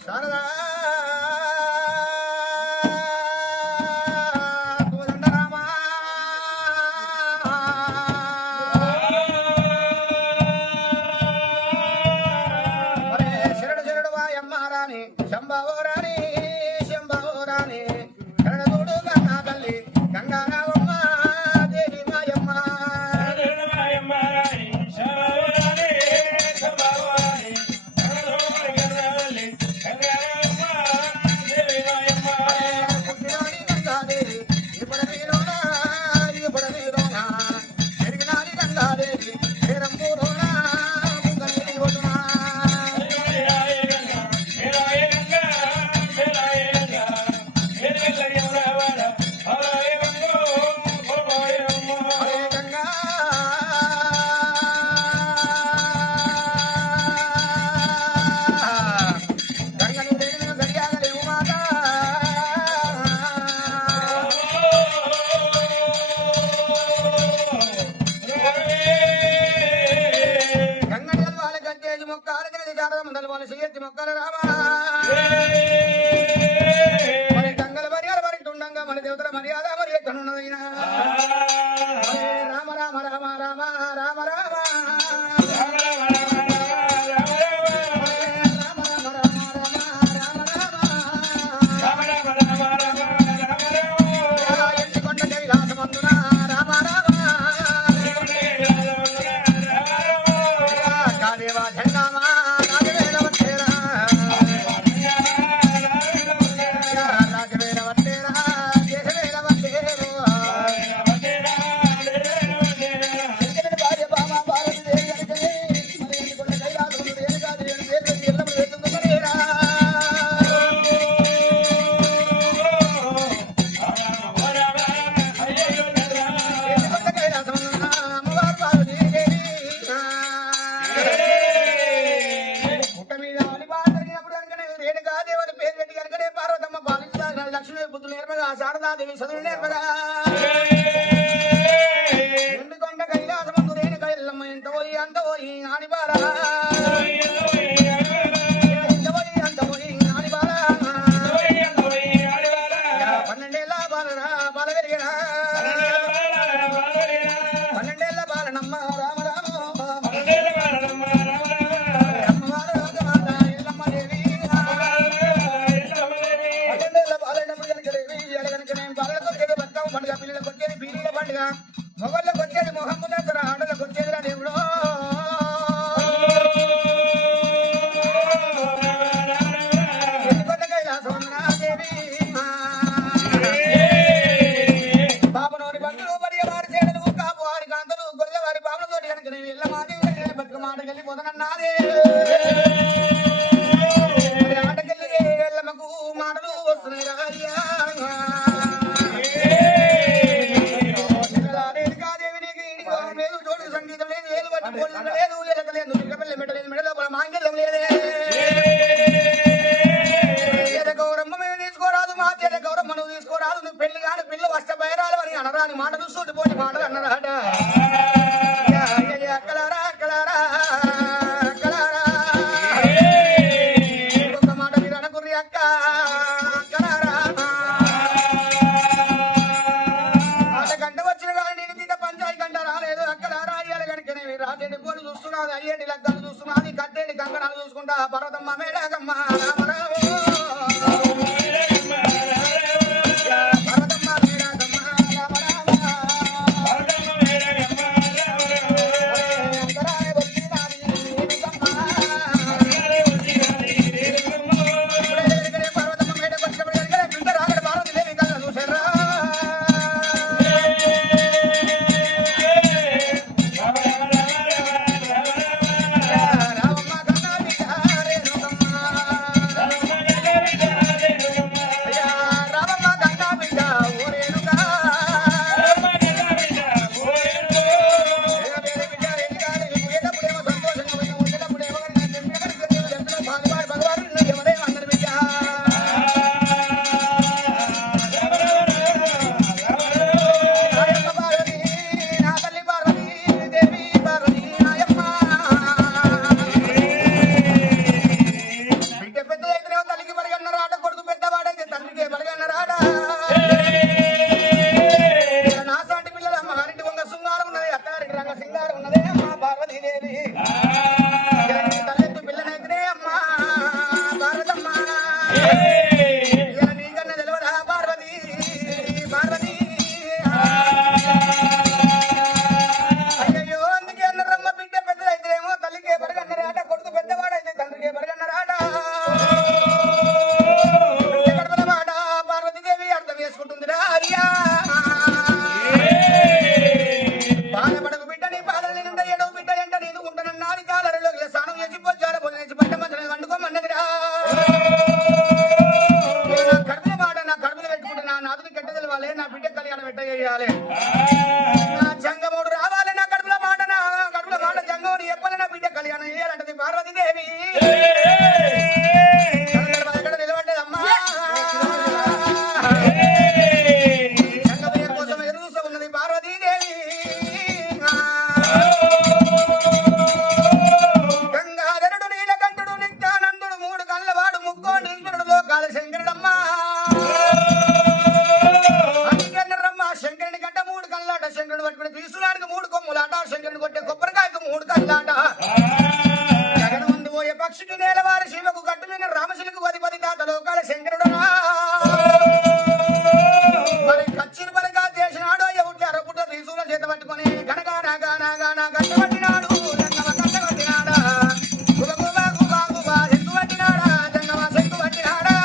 శారదా శంభవరాణి శంభవరాణి కరణదుడు గంగా తల్లి గంగారావమ్మ దేవి మాయమ్మ పుట్టినాని గంగాదేవి ఇప్పుడమీలోన ఇప్పుడమీలోన పెరిగినాని గంగాదేవి పేరంపూరోన ముంగనేటి ఒడ్డున మొక్కలు రామా మరి గంగల మర్యాద మరిటుండగా మన దేవతల మర్యాద మరి ఎక్కడున్నదైనా రామ రామ రామ రామ రామ రామ ఎంచుకొండ కైలాసమందున రామ రామ కాదేవా జంగామా శారదాదేవి చదువు నేర్పగా ఎందుకొండ కైలాసమందు రేణు కైలమ్మ ఎంత పోయి అంత పోయి ఆడిపారా ఎంత పోయి అంత పోయి ఆడిపారా 12 ఏళ్ళ బాలరా బాల పెరిగినా 12 ఏళ్ళ బాలనమ్మ రామ రామ అమ్మవారు రాజమాత ఎల్లమ్మ దేవి 12 ఏళ్ళ బాలనమ్మ పండుగ పిల్లలకు వచ్చేది బీడీల పండుగ మొగళ్ళకు వచ్చేది మొహమ్మ దసరా ఆడలకు వచ్చేది రా దేవుడు బాబునోరి బంధులు మరియు వారి చేడలు కాపు వారి కాంతలు గొల్ల వారి బాబులతోటి కనుక నేను ఇళ్ళ మాది బతుకు మాటకెళ్ళి పోదనన్నాదే ఆటకెళ్ళి ఎల్లమ్మకు మాటలు వస్తున్నాయి రాయ్యా లేదు ఎలకలేదు ఇకపల్లి మెడలేదు మెడలో మాంగల్యం లేదే గౌరమ్మ మేము తీసుకోరాదు మా చేత గౌరమ్మ నువ్వు తీసుకోరాదు నువ్వు పెళ్లి కాని పిల్ల వష్టపోయరాలు అని అనరాని మాటలు సూటిపోటి మాటలు అన్నరాట అక్కలారా అక్కలారా అక్కలారా ఇంకొక మాట మీరు అనుకుర్రి అక్క అక్కలారా ఆట గంట వచ్చిన కానీ నేను తీట పంచాయి గంట రాలేదు అక్కలారా అయ్యాలి కనుక రాజేడి పోలు చూస్తున్నది అయ్యేటి లగ్గలు చూస్తున్నది కట్టేటి కంకణాలు చూసుకుంటా పర్వతమ్మ మేడగమ్మ రామరావు పర్వతమ్మ మేడగమ్మ రామరావు అంతరాయ వచ్చినది పర్వతమ్మ మేడకు వచ్చినప్పుడు పిల్ల రాగడ భారతి దేవి కళ్ళ చూసారా రామమ్మ కన్నా పక్షికి నేలవారి శివకు గట్టు మీద రామశిలకు అధిపతి తాత లోకాల శంకరుడనా మరి కచ్చిని పలిగా చేసినాడు ఎవరి అరపుట త్రిశూల చేత పట్టుకొని గనగానా గానా గానా గట్టబట్టినాడు జంగమ గట్టబట్టినాడా గుబగుబా గుబా గుబా సెంకు పట్టినాడా జంగమ సెంకు పట్టినాడా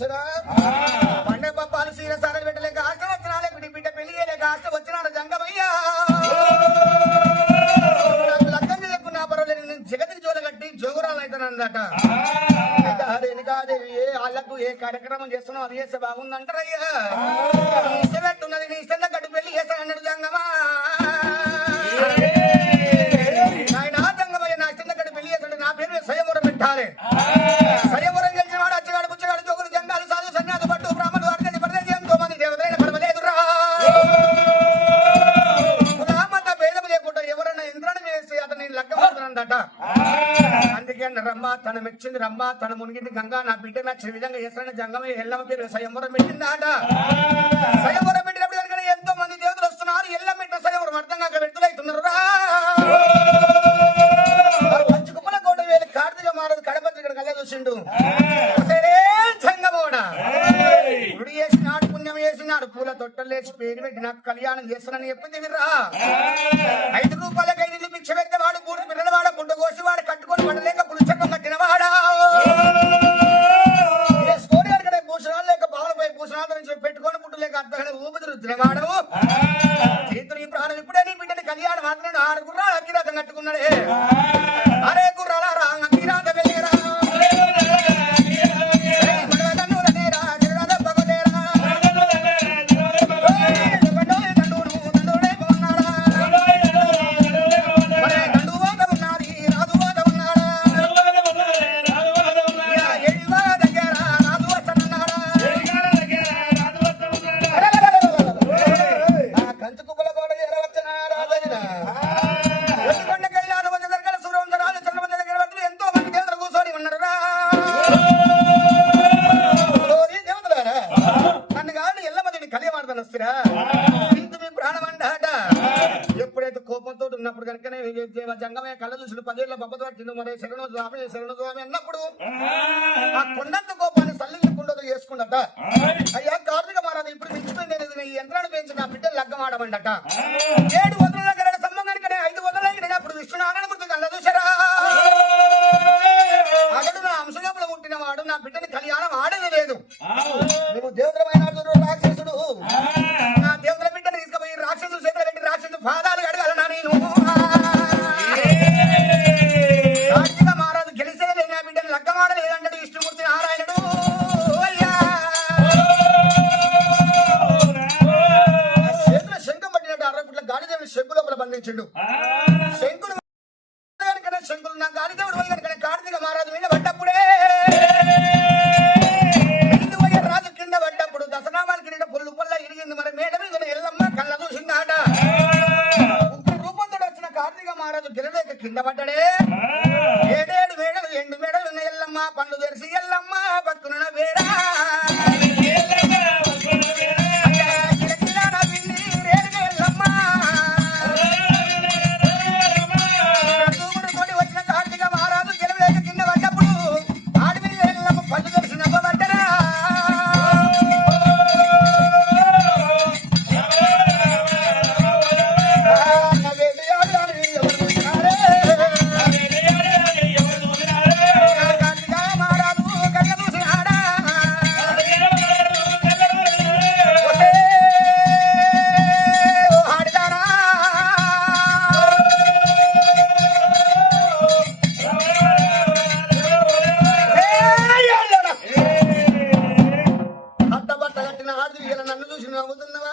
వచ్చరా పండే పప్పాలు సీర సారలు పెట్టలేక ఆస్త వచ్చినాలే బిడ్డ పెళ్లి చేయలేక ఆస్త వచ్చినాడు జంగమయ్యా లగ్గం చేసుకున్నా పర్వాలేదు నేను జగతికి జోల కట్టి జోగురాలు అవుతానన్నదట రేణుకాదేవి వాళ్ళకు ఏ కార్యక్రమం చేస్తున్నావు అది చేస్తే బాగుందంటారయ్యా నీ ఇష్టం పెట్టున్నది నీ ఇష్టం గట్టి పెళ్లి చేస్తానన్నాడు జంగమా ఆయన జంగమయ్య నా ఇష్టం గట్టి పెళ్లి చేస్తాడు నా పేరు స్వయంవరం పెట్టాలి స్వయంవరం గెలిచిన వాడు అచ్చగాడు పుచ్చగాడు జోగులు జంగాలు సాధు సన్యాసు పట్టు బ్రాహ్మణులు అర్ధి పరదేశి ఎంతో మంది దేవతలైన పర్వలేదురా కులామత భేదం లేకుండా ఎవరన్నా ఇంద్రాన్ని చేసి అతను లగ్గమవుతానందట అందుకే రమ్మ తన మెచ్చింది రమ్మ తన మునిగింది గంగా నా బిడ్డ నచ్చిన విధంగా చేస్తానని జంగమయ్య ఎల్లమ్మ పేరు స్వయంవరం పెట్టిందాట స్వయంవరం పెట్టినప్పుడు కనుక ఎంతో మంది దేవతలు వస్తున్నారు ఎల్లమ్మ పెట్టిన స్వయంవరం అర్థం కాక వ్యక్తులైతున్నారు మంచి కుప్పల కోట వేలు కార్తీక మారదు కడపత్రి ఇక్కడ కళ్ళ చూసిండు సరే జంగమోడా గుడి చేసినాడు పుణ్యం చేసినాడు పూల తొట్టలు వేసి పేరు పెట్టి నాకు కళ్యాణం చేస్తానని చెప్పింది విర్రా 5 రూపాయలకి 5 భిక్ష పెట్టేవాడు 3 పిల్లలవాడ గుడ్డ కోసివాడు కట్టుకొని పడలేక పులుచక్కం కట్టినవాడా భూషణాలు లేక బావులపై భూషణాలు నుంచి పెట్టుకొని పుట్టు లేక అర్థం ఊపిరి రుద్దినవాడు చేతులు ఈ ప్రాణం ఇప్పుడే నీ బిడ్డని కళ్యాణం మాత్రం 6 గుర్రాలు అగ్గిరాతం కట్టుకున్నాడే అరే గుర్రాల అగ్గిరాత వెళ్ళిరా ఎప్పుడైతే కోపంతో ఉన్నప్పుడు కనుకనే జంగమయ్య కళ్ళ చూసిన 10 ఏళ్ళ బొబ్బతో పట్టిండు మరి శరణు స్వామి అన్నప్పుడు ఆ కొండంత కోపాన్ని సల్లించకుండా చేసుకుందట అయ్యా కార్తీక మహారాజు ఇప్పుడు మించిపోయింది ఈ యంత్రాన్ని పెంచి నా బిడ్డలు లగ్గమాడమండట 7 వదల సంబంధానికి 5 వదలకి అప్పుడు విష్ణునారాయణ గుర్తు కళ్ళ చూసారా అతడు నా అంశలోపల పుట్టినవాడు నా బిడ్డని కళ్యాణం ఆడేది లేదు నువ్వు దేవతమైన రాక్షసుడు నా దేవతల బిడ్డని తీసుకుపోయి రాక్షసుడు చేతులు పెట్టి రాక్షసుడు పాదాలు అడగాలన్నా నేను కార్తీక మహారాజు గెలిచేది నా బిడ్డని లగ్గమాడలేదంటాడు విష్ణుమూర్తి నారాయణుడు అయ్యా చేతుల శంఖం పట్టినట్టు 60 పుట్ల గాలిదేవుని శంకు లోపల బంధించిండు శంకులు శంకులు నా గాలిదేవుడు కనుక కార్తీక మహారాజు మీద పడ్డప్పుడే రాజు కింద పడ్డప్పుడు దశనామాల కింద పొల్లు పొల్ల ఇరిగింది మరి మేడ మీద ఎల్లమ్మ కళ్ళ చూసిందాట రూపంతో వచ్చిన కార్తీక మహారాజు గిరలేక కింద పడ్డాడే 7 మేడలు 2 మేడలు ఉన్న ఎల్లమ్మ పండ్లు తెరిసి ఎల్లమ్మ పక్కన వేరా వచ్చిన కార్తీక మహారాజు గిరలేక కింద పడ్డప్పుడు ఆడి మీద ఎల్లమ్మ పండ్లు తెరిసి నవ్వబడ్డరా నన్ను చూసి నవ్వుతున్నావా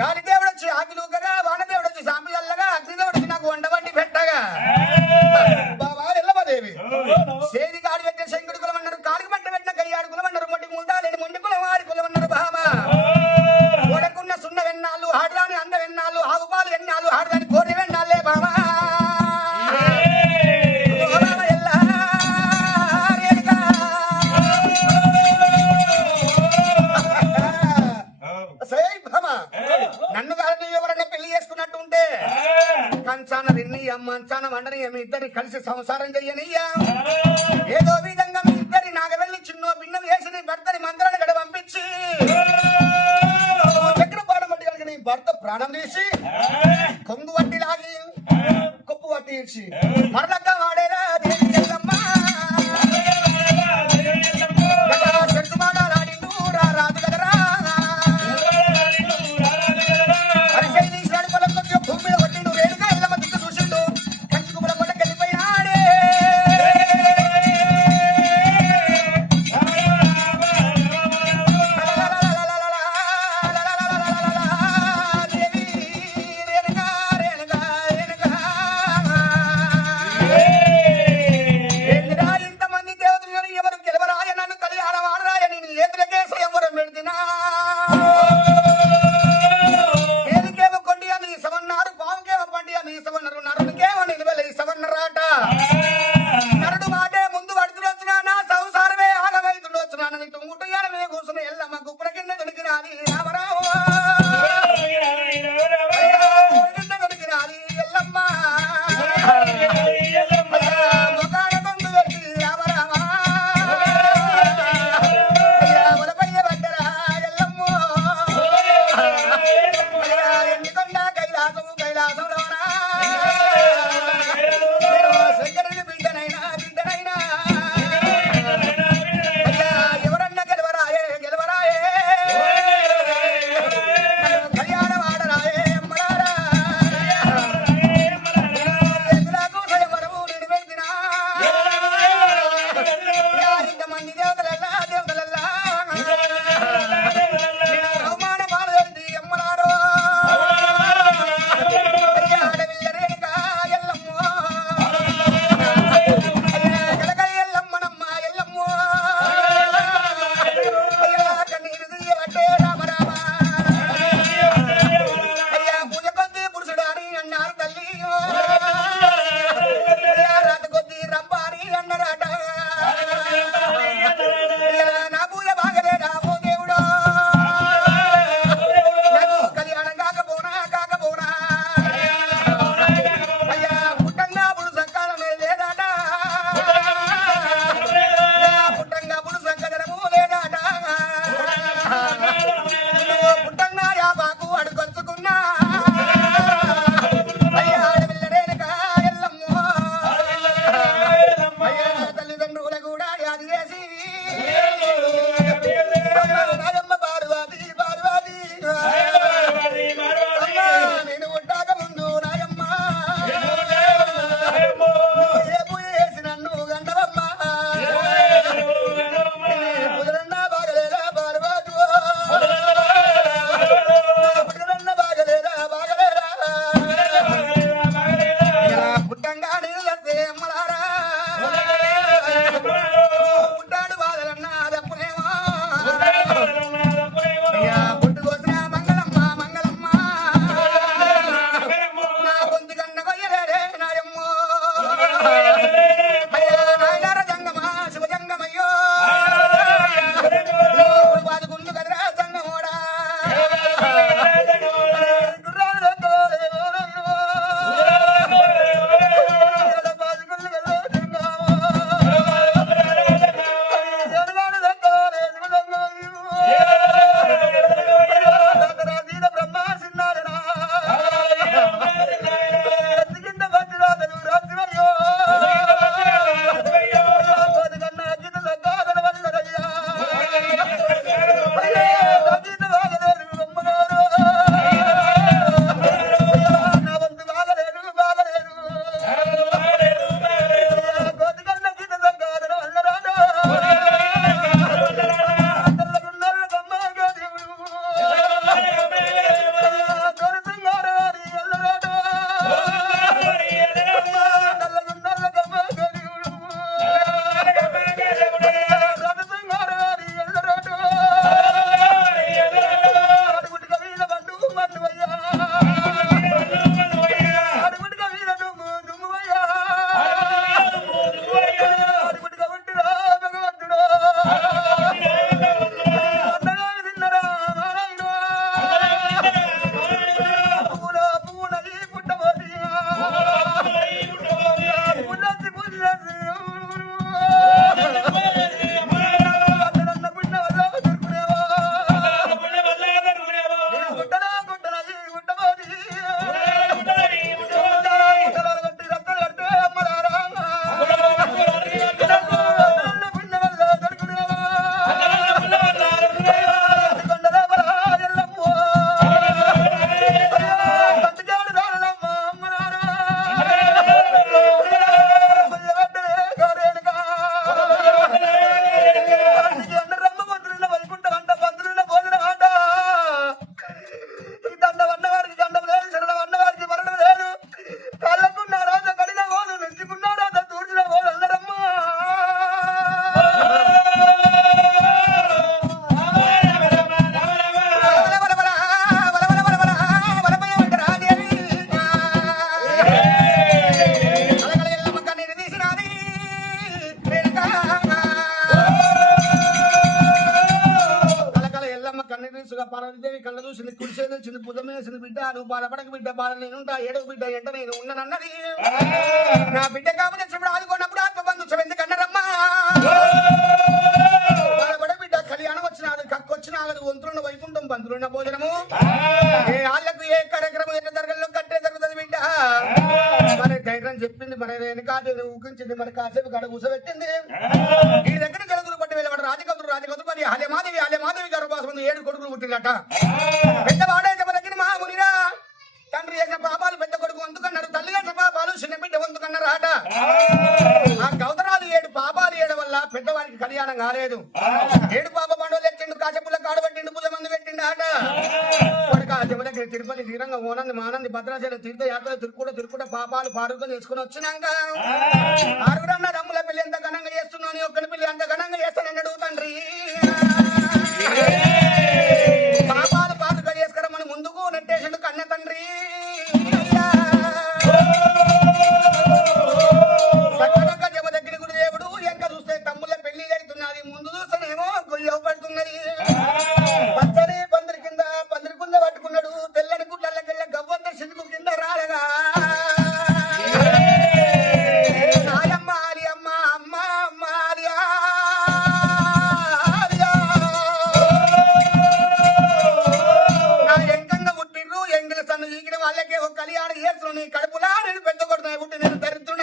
గాలిదేవుడు వచ్చి ఆకిలూకగా వానదేవుడు వచ్చి సాంబి చల్లగా అగ్నిదేవుడు వచ్చి నాకు వండబట్టి పెట్టగా బాబా ఎల్లమ్మదేవి సేది కాడి పెట్టిన శంకుడు కులం అన్నారు కాలికి మట్టి పెట్టిన కయ్యాడు కులం అన్నారు మొండి ముందాలేని మొండి కులం ఆడి కులం అన్నారు బాబా ఓడకున్న సున్న వెన్నాళ్ళు ఆడదాని అంద వెన్నాళ్ళు ఆవుపాలు వెన్నాళ్ళు ఆడదాని కోరి వెన్నాళ్ళే బాబా నన్ను కాదు ఎవరన్నా పెళ్లి చేసుకున్నట్టు ఉంటే కంచాన రిన్నయ్య మంచాన వండనయ్య మీ ఇద్దరి కలిసి సంసారం చెయ్యనయ్యా ఏదో విధంగా మీ ఇద్దరి నాగవెల్లి చిన్నో భిన్న వేసి నీ భర్తని మంత్రాన్ని గడ పంపించి చక్రపాడం బట్టి కలిగి నీ భర్త ప్రాణం తీసి కొంగు వట్టి లాగి కొప్పు వట్టి ఇచ్చి మరలక్క వాడేరా దేవి ఎల్లమ్మ కూర్చున్నది తుంగుటయ్యాల మీద కూర్చున్న ఎల్లమ్మ గుప్పుల కింద దొరికినాది రామరావు కింద దొరికినాది ఎల్లమ్మ మొగాడ కొంగు పెట్టి రామరామ ఉలపయ్య పడ్డరా ఎల్లమ్మ ఎండికొండ కైలాసంలోనా శంకరుని బిడ్డనైనా ఎవరన్నా గెలవరాయే పార్వతీదేవి కళ్ళ చూసింది కుడిసేది వచ్చింది భుజం వేసింది బిడ్డ నువ్వు బాధపడక బిడ్డ బాధ నేనుంటా ఏడవ బిడ్డ ఎంట నేను ఉన్నానన్నది నా బిడ్డ కాబట్టి వచ్చినప్పుడు ఆదుకున్నప్పుడు ఆత్మబంధు ఎందుకన్నారమ్మా బాధపడ బిడ్డ కళ్యాణం వచ్చినాడు కక్కొచ్చినాగదు వంతులున్న వైకుంఠం బంధులున్న భోజనము ఏ ఆళ్ళకు ఏ కార్యక్రమం ఎట్లా జరగల్లో కట్టే జరుగుతుంది బిడ్డ మరి ధైర్యం చెప్పింది మరి వెనకాదేవి ఊకించింది మరి కాసేపు గడ కూసబెట్టింది ఈ దగ్గర జరుగుతున్న పట్టి వెళ్ళబడి రాజకౌతురు మరి హలేమాదేవి గర్భవాసం 7 కొడుకులు పుట్టినట పెద్దవాడే దగ్గర మా మునిరా తండ్రి చేసిన పాపాలు పెద్ద కొడుకు వంతుకన్నారు తల్లి చేసిన పాపాలు చిన్న బిడ్డ వంతుకన్నారు ఆట ఆ గౌతరాలు 7 పాపాలు 7 వల్ల పెద్దవారికి కళ్యాణం కాలేదు 7 పాప పండుగలు ఎక్కిండు కాశపుల్ల కాడబట్టిండు పూజ మంది పెట్టిండు ఆట దగ్గర తిరుపతి తీరంగా ఓనంది మానంది భద్రాచలం తీర్థయాత్ర తిరుక్కుంట పాపాలు పారుగా తీసుకుని వచ్చినాక 6 అమ్ముల పెళ్లి ఎంత ఘనంగా చేస్తున్నాను ఒక్కని పెళ్లి అంత ఘనంగా చేస్తానన్నాడు తండ్రి పాపాలు పారుగా చేసుకురమ్మని ముందుకు నెట్టేసిండు కన్న తండ్రి సక్కడొక్క జమ దగ్గర గుడి దేవుడు ఎంక చూస్తే తమ్ముల పెళ్లి జరుగుతున్నది ముందు చూస్తేనేమో గొయ్య పడుతున్నది పచ్చని పందిరి కింద పట్టుకున్నాడు తెల్లని గుడ్లకెళ్ళ గవ్వంత సినుకు కింద రాలగా వాళ్ళకే ఒక కళ్యాణం చేస్తున్నాను నీ కడుపులా నేను పెద్ద కొడుతున్నా పుట్టి నేను దరిద్రుడు